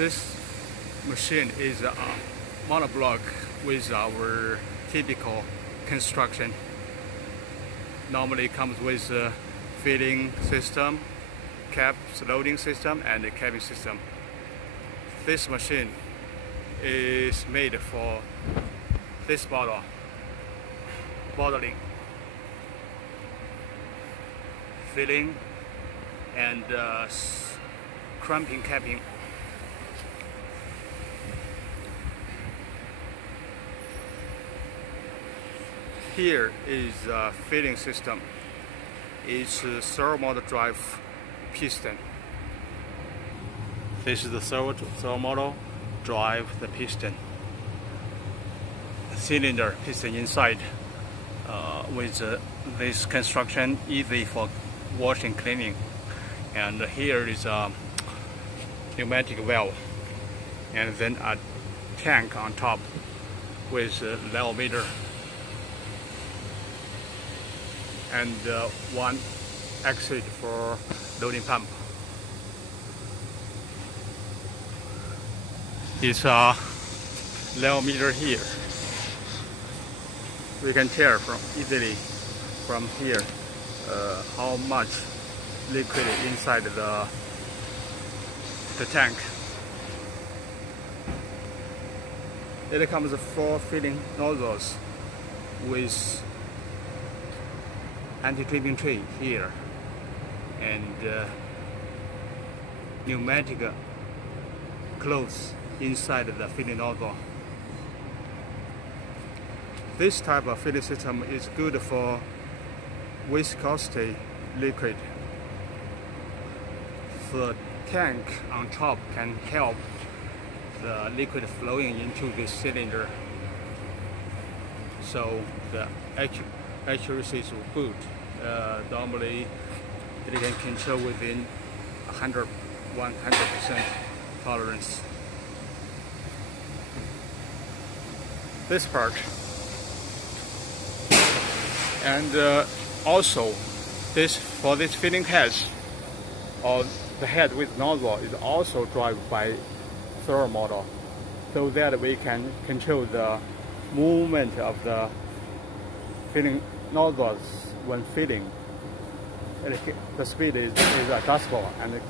This machine is a monoblock with our typical construction. Normally it comes with a filling system, caps loading system, and a cabin system. This machine is made for this modeling, filling, and crimping capping. Here is a filling system. It's a servo motor drive piston. This is the servo motor drive the piston. Cylinder piston inside with this construction easy for washing, cleaning. And here is a pneumatic valve, and then a tank on top with a level meter, and one exit for loading pump. It's a level meter here. We can tell easily from here how much liquid inside the tank. It comes with 4 filling nozzles with anti-crimping tray here, and pneumatic clothes inside the filling nozzle. This type of filling system is good for viscosity liquid. The tank on top can help the liquid flowing into this cylinder, so the accuracy is good. Normally it can control within 100% tolerance. This part, and also for this filling head, or the head with nozzle, is also driven by servo motor, so that we can control the movement of the filling nozzles when filling. The speed is adjustable and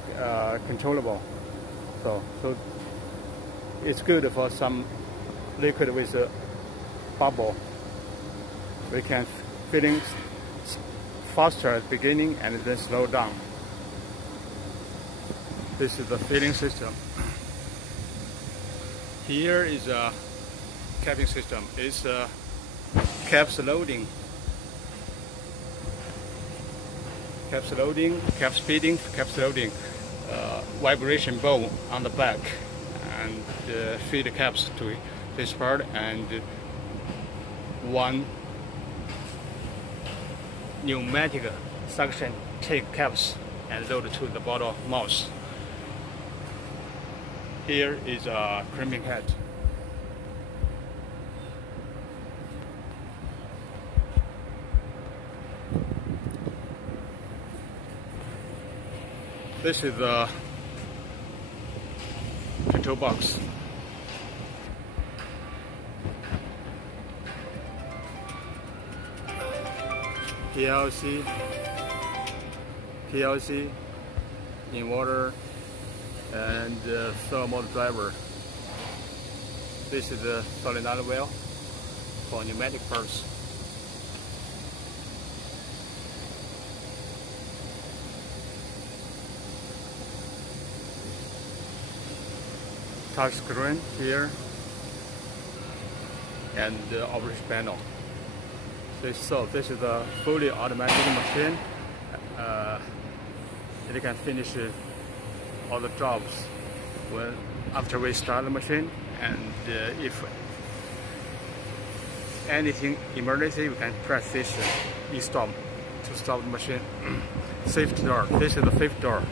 controllable. So it's good for some liquid with a bubble. We can filling faster at the beginning and then slow down. This is the filling system. Here is a capping system. It's a caps loading, caps feeding, caps loading, vibration bowl on the back, and feed the caps to this part, and one pneumatic suction take caps and load to the bottle mouth. Here is a crimping head. This is the control box. PLC, inverter, and servo motor driver. This is the solenoid valve for pneumatic parts. Touch screen here, and the operation panel. So this is a fully automatic machine. It can finish all the jobs after we start the machine, and if anything emergency, we can press this e-stop to stop the machine. Safety door. This is the fifth door.